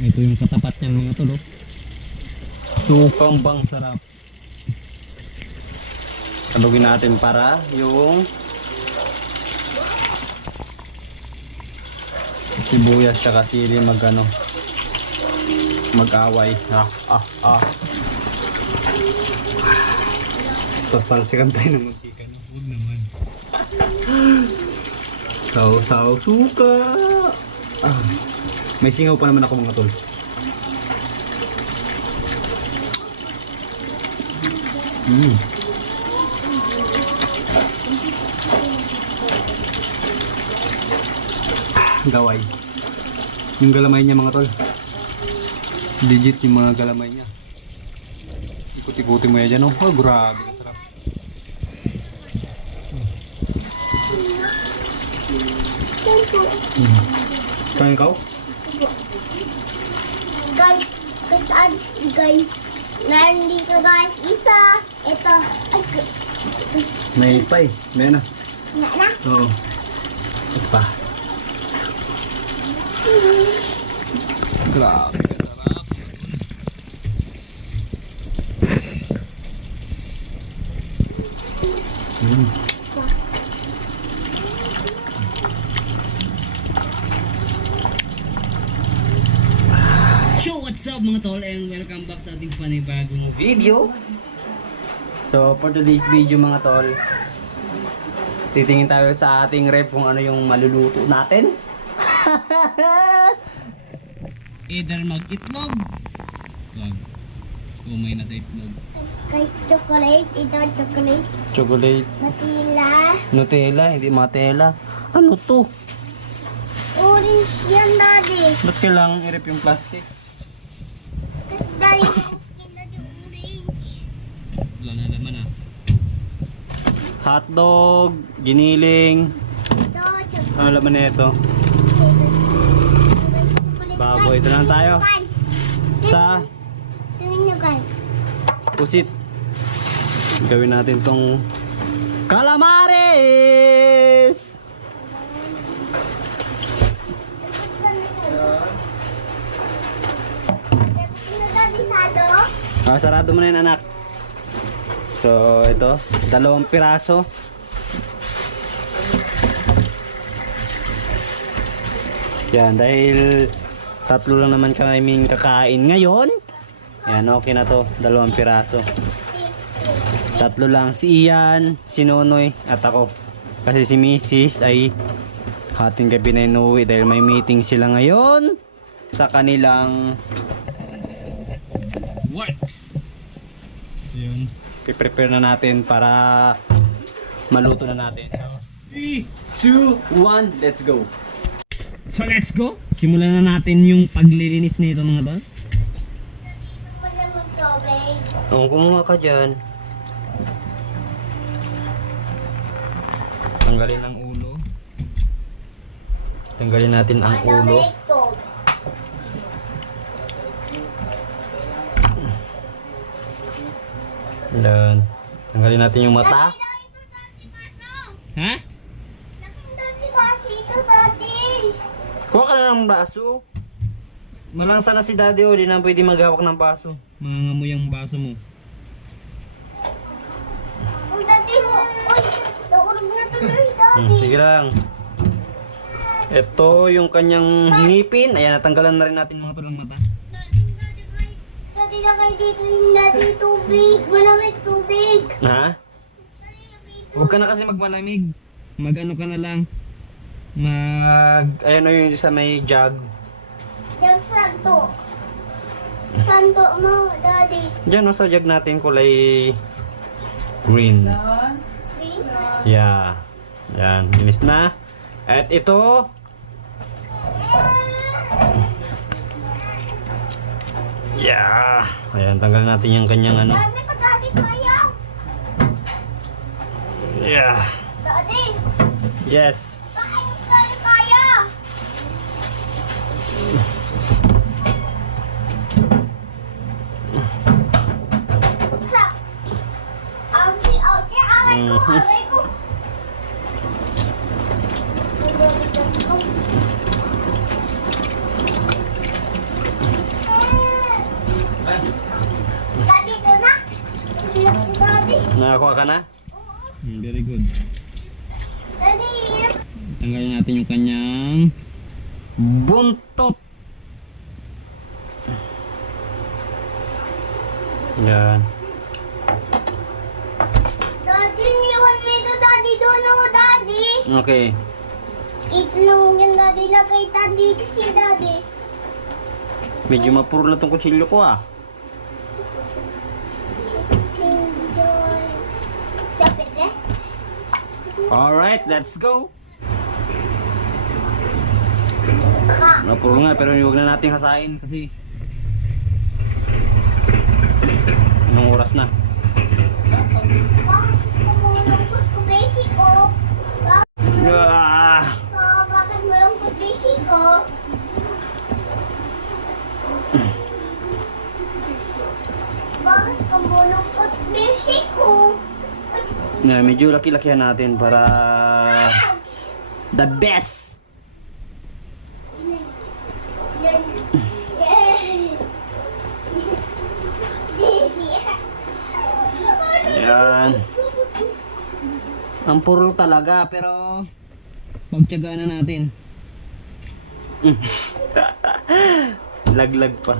Ito yung katapat niyan mga tol. Oh. Sukang bang sarap. Talugin natin para yung sibuyas tsaka sili mag-away. Tapos talsikan tayo ng magkika. Huwag naman. Saw suka. May singaw pa naman ako mga tol. Gaway. Yung galamay niya mga tol. Legit yung mga galamay niya. Ikot-ikutin mo yan dyan. Oh, grabe. Sarap. Kain ka? Guys, meron dito guys, isa, ito, May pa eh. May na. na, Oo. Ito pa. Grabe kasarap. Yo, what's up mga tol, and welcome back sa ating panibagong video. So for today's video mga tol, titingin tayo sa ating ref kung ano yung maluluto natin. Either mag-itlog, wag, umay na sa itlog. guys, chocolate, ito chocolate, Chocolate. Nutella, Nutella, hindi matela. Ano to? orange yan daddy, Ba't kailangan i-ref yung plastic? kasi daddy yung skin daddy orange, Wala na naman ah. Hotdog, giniling. ito chocolate, Ano laman na ito? Baboy, ito lang tayo. guys, Sa tingnan nyo guys, pusit. Gawin natin tong calamares. daddy sado, Sarado mo na yan anak. So ito, 2 piraso. Yan, dahil 3 lang naman kaming kakain ngayon. Yan, okay na to, 2 piraso. 3 lang, si Ian, si Nonoy, at ako. Kasi si Mrs. ay hating gabi na inuwi dahil may meeting sila ngayon sa kanilang Work! Yun. i-prepare na natin para maluto na natin. 3, 2, 1, let's go! So let's go! Simulan na natin yung paglilinis nito mga tol. pag naman tubig, Oo, kumuha ka dyan. Tanggalin ang ulo. Tanggalin natin ang ulo. ito, Yan. Tanggalin natin yung mata. Ha? daddy basi ito daddy, Kuha ka na ng baso. Malangsa na si daddy o, di na pwede maghawak ng baso. Mangangamoy ang baso mo. oh daddy mo, oy, naurog na tuloy daddy, Sige lang. Ito yung kanyang ngipin. Ayan, natanggalan na rin natin mga tulang mata. Daddy, lagay dito yung daddy tubig. Malamig tubig. Ha? Huwag ka na kasi magmalamig. Mag-ano ka na lang. Ayan o yung sa may jug. Yung santo. Santo mo, daddy. Diyan o sa jug natin kulay green. Green? Yeah. Yan, linis na. At ito, yeah. Ayan, tanggalin natin yung kanyang ano. Daddy, pa daddy kaya. Yeah. Daddy, Yes. bakit daddy kaya? Sa. Ouchie, ouchie, aray ko, Mhm. aray ko. Nakakuha ka na? Very good. Daddy! Tanggalin natin yung kanyang Buntot! Yan. Daddy, niwan mo ito, Daddy. Doon ako, Daddy. Okay. Ito lang yan, Daddy. Lagay, Daddy. Kasi, Daddy. Medyo mapuro na tong kutsilyo ko ah. Dapat eh? Alright, let's go! Mapuro nga pero huwag na nating hasain kasi anong oras na? Malungkot ko, basic ko. Ah! Bakit malungkot, basic ko? Bakit ka malungkot, basic ko? Na, medyo laki-lakihan natin para the best! Yan. Yan. Ang puro talaga pero pagtiyagaan na natin. laglag pa.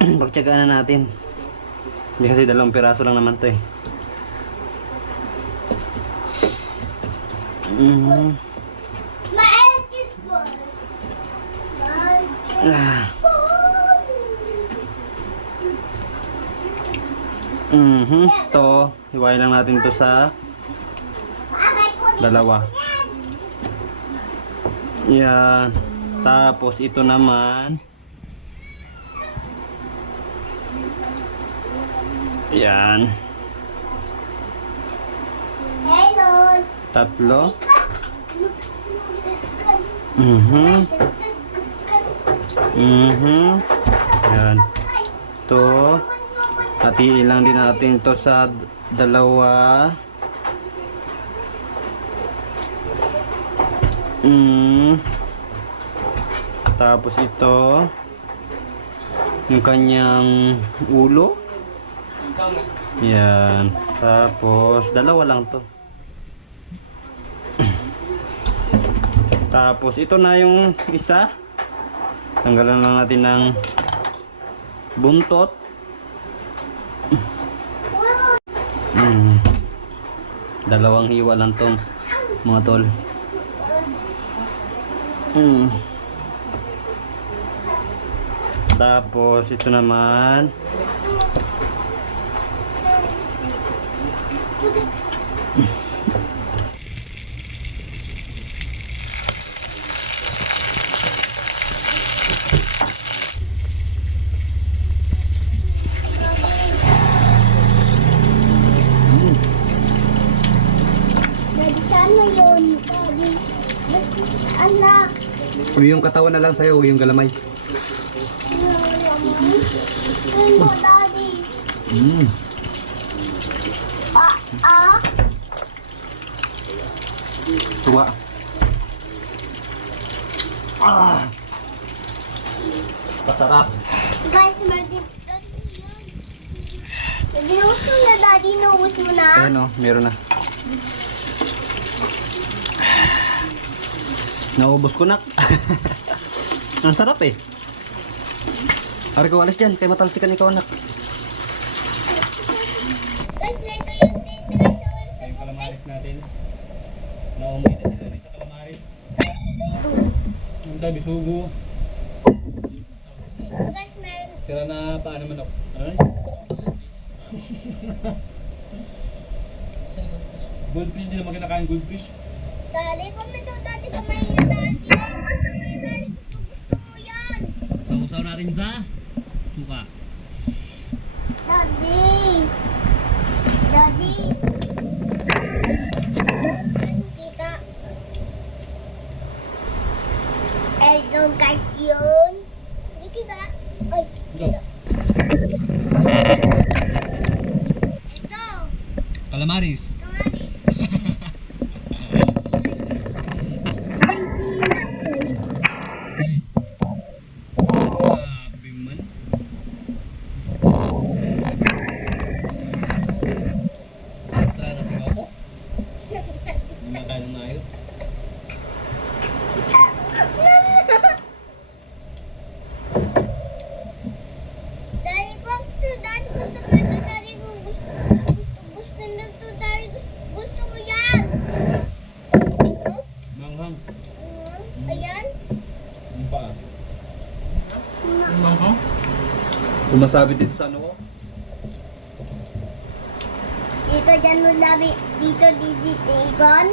Pagtiyagaan na natin. Hindi kasi 2 piraso lang naman to eh. Basketball. Ah. To, hiwain lang natin to sa 2. Yan. Tapos ito naman. Yan. Hello. 3. Discuss. Mhm. Discuss. Yan. To. Hatiin lang din natin to sa 2. Tapos ito yung kanyang ulo. Yan. Tapos 2 lang to. Tapos ito na yung isa. Tanggalan lang natin ng buntot. Dalawang hiwa lang tong mga tol. Tapos ito naman Daddy, sana yun, Daddy. Anak. yung katawan na lang sa'yo, huwag yung galamay. Ano mo, Daddy? Tuwa. Masarap. Guys, Martin. Naubos mo na, Daddy. Naubos mo na. Ayan o, meron na. Naubos ko na. Ang sarap eh. Ari ko alis dyan, kay matalsikan ikaw anak. Guys, ito yung date. Guys, Yung calamaris natin. Naumay na sila rin sa calamaris. Yung tabi sugo. guys, meron. Tira na paano manok. Ano? Goldfish, hindi naman kinakain goldfish. Daddy, comment daw, Daddy. Kamay niya, Daddy. Kamay niya, Daddy. Gusto mo yan. Sausaw natin sa suka. Daddy. Daddy. Kita. Ito, guys, yun. Hindi kita. Ay, kita. Ito. Calamaris. Kamari. Grabe man. manghang. Sumasabi dito sa ano ko. Dito dyan mo labi. Dito, dito, Igon.